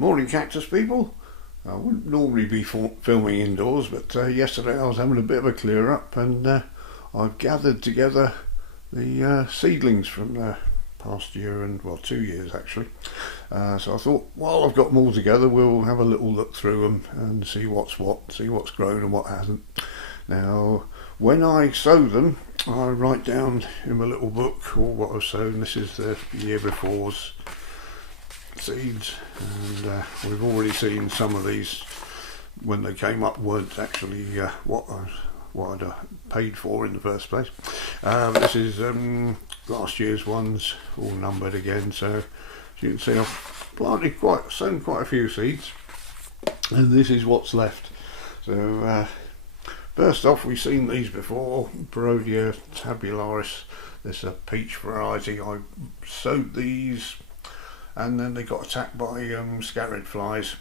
Morning cactus people. I wouldn't normally be filming indoors, but yesterday I was having a bit of a clear up and I've gathered together the seedlings from the past year and, well, 2 years actually. So I thought, while I've got them all together, we'll have a little look through them and see what's what, see what's grown and what hasn't. Now, when I sow them, I write down in my little book all what I've sown. This is the year before's seeds, and we've already seen some of these when they came up weren't actually what I'd paid for in the first place. This is last year's ones, all numbered again, so as you can see I've planted sown quite a few seeds, and this is what's left. So first off, we've seen these before, Brodia tabularis. This is a peach variety. I sowed these and then they got attacked by scarab flies,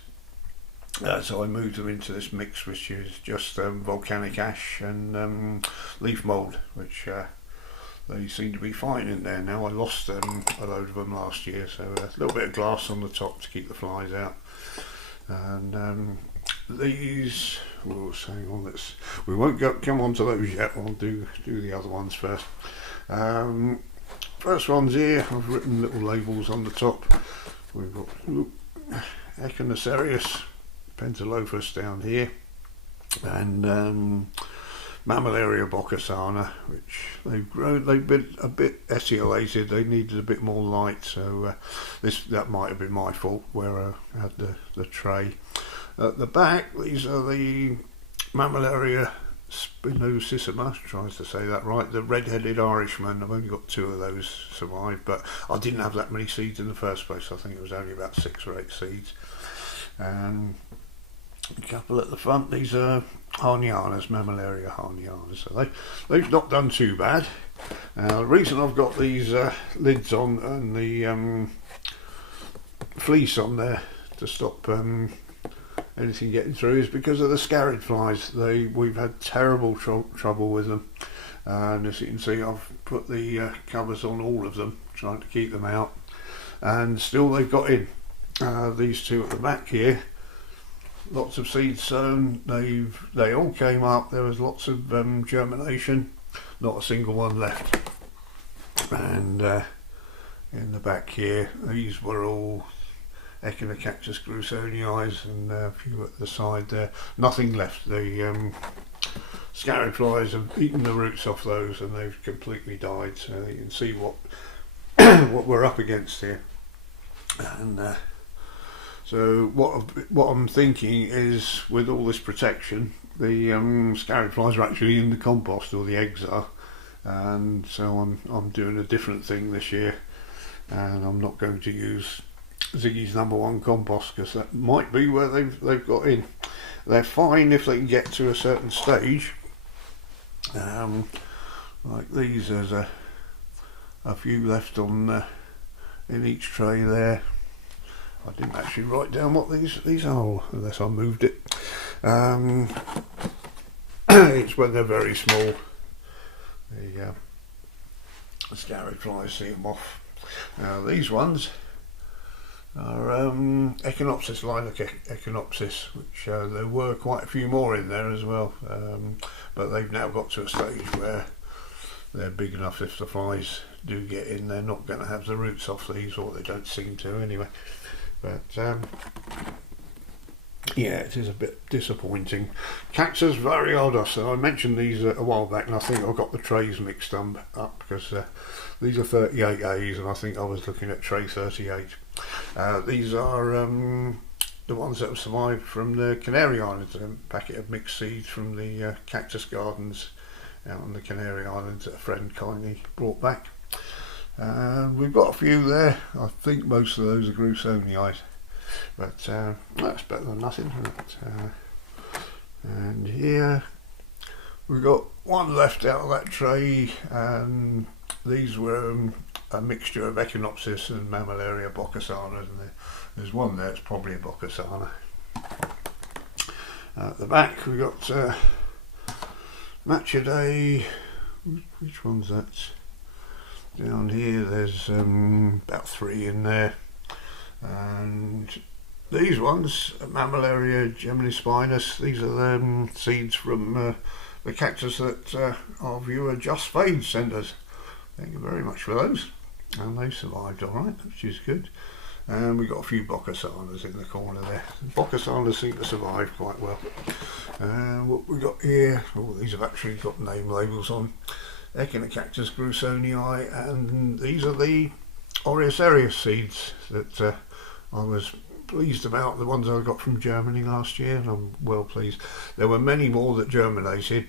so I moved them into this mix, which is just volcanic ash and leaf mould, which they seem to be fine in there now. I lost a load of them last year, so a little bit of glass on the top to keep the flies out. And these, hang on, we won't come on to those yet. I'll do the other ones first. First ones here, I've written little labels on the top. We've got Echinocerius pentalophus down here, and Mammillaria boccasana, which they've been a bit etiolated. They needed a bit more light, so that might have been my fault where I had the tray. At the back, these are the Mammillaria spinosissima, tries to say that right, the red-headed Irishman. I've only got 2 of those survived, but I didn't have that many seeds in the first place. I think it was only about 6 or 8 seeds. And a couple at the front, these are Harnianas, Mammillaria Harnianas, so they've not done too bad. The reason I've got these lids on and the fleece on there to stop anything getting through is because of the scarab flies. We've had terrible trouble with them, and as you can see I've put the covers on all of them trying to keep them out, and still they've got in. These 2 at the back here, lots of seeds sown, they all came up. There was lots of germination, not a single one left. And in the back here, these were all Echinocactus grusonii, and a few at the side there. Nothing left. The scarab flies have eaten the roots off those, and they've completely died. So you can see what what we're up against here. And so what I'm thinking is, with all this protection, the scarab flies are actually in the compost, or the eggs are, and so I'm doing a different thing this year, and I'm not going to use Ziggy's #1 compost, because that might be where they've got in. They're fine if they can get to a certain stage. Like these, there's a few left on in each tray there. I didn't actually write down what these are, unless I moved it. It's when they're very small. The scarab flies see them off. Now these ones are Echinopsis, lilac Echinopsis, which there were quite a few more in there as well, but they've now got to a stage where they're big enough. If the flies do get in, they're not going to have the roots off these, or they don't seem to anyway. But yeah, it is a bit disappointing. Cactus variada. So I mentioned these a while back, and I think I got the trays mixed up because these are 38As, and I think I was looking at tray 38. These are the ones that have survived from the Canary Islands, a packet of mixed seeds from the cactus gardens out on the Canary Islands that a friend kindly brought back. We've got a few there. I think most of those are grusonii, but that's better than nothing. And here we've got 1 left out of that tray, and these were a mixture of Echinopsis and Mammillaria boccasana, and there's 1 there, it's probably a boccasana. At the back we've got Machidae. Which one's that? Down here there's about 3 in there, and These ones, Mammillaria gemispinus, these are the seeds from the cactus that our viewer Just Fade sent us. Thank you very much for those. And they've survived alright, which is good. And we've got a few Boccasanas in the corner there. Boccasanas seem to survive quite well. What we got here, oh, these have actually got name labels on. Echinocactus grusonii, and these are the Aureus seeds that I was pleased about, the ones I got from Germany last year, and I'm well pleased. There were many more that germinated.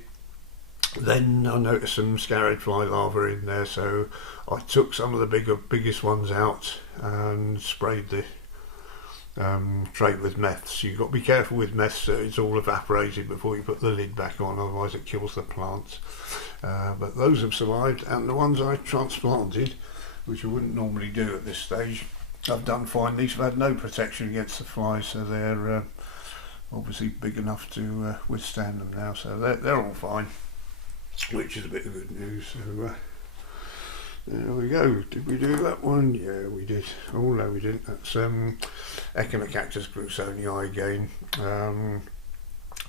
Then I noticed some scarred fly larvae in there, so I took some of the biggest ones out and sprayed the tray with meth. So you've got to be careful with meth so it's all evaporated before you put the lid back on, otherwise it kills the plants. But those have survived, and the ones I transplanted, which I wouldn't normally do at this stage, I've done fine. These have had no protection against the flies, so they're obviously big enough to withstand them now, so they're all fine, which is a bit of good news. So there we go. Did we do that one? Yeah, we did. Oh no, we didn't. That's Echinocactus grusonii again.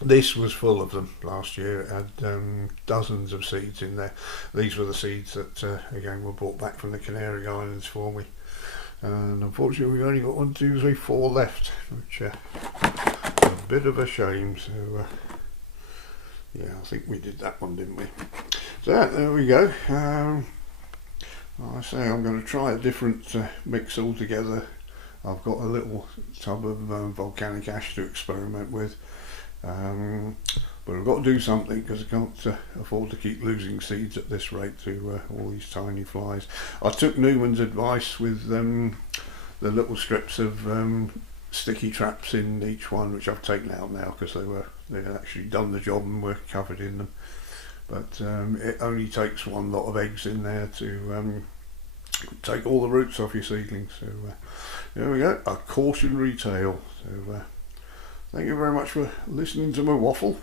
This was full of them last year. It had dozens of seeds in there. These were the seeds that again were brought back from the Canary Islands for me, and unfortunately we've only got 1, 2, 3, 4 left, which is a bit of a shame. So yeah, I think we did that one, didn't we? So there we go. I say I'm going to try a different mix altogether. I've got a little tub of volcanic ash to experiment with, but I've got to do something because I can't afford to keep losing seeds at this rate to all these tiny flies. I took Newman's advice with the little strips of sticky traps in each one, which I've taken out now because they'd actually done the job and were covered in them. But it only takes one lot of eggs in there to take all the roots off your seedlings. So there we go, a cautionary tale. So thank you very much for listening to my waffle.